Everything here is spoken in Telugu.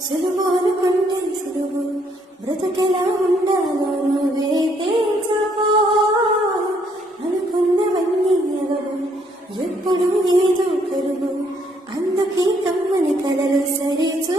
సులువు అనుకుంటే సులువు బ్రతుకెలా ఉండాలో నువ్వే తెలుసుకో. అనుకున్నవన్నీ ఎలవు ఎప్పుడు ఏదో కరువు అందుకే కమ్మని కలలు సరి చూ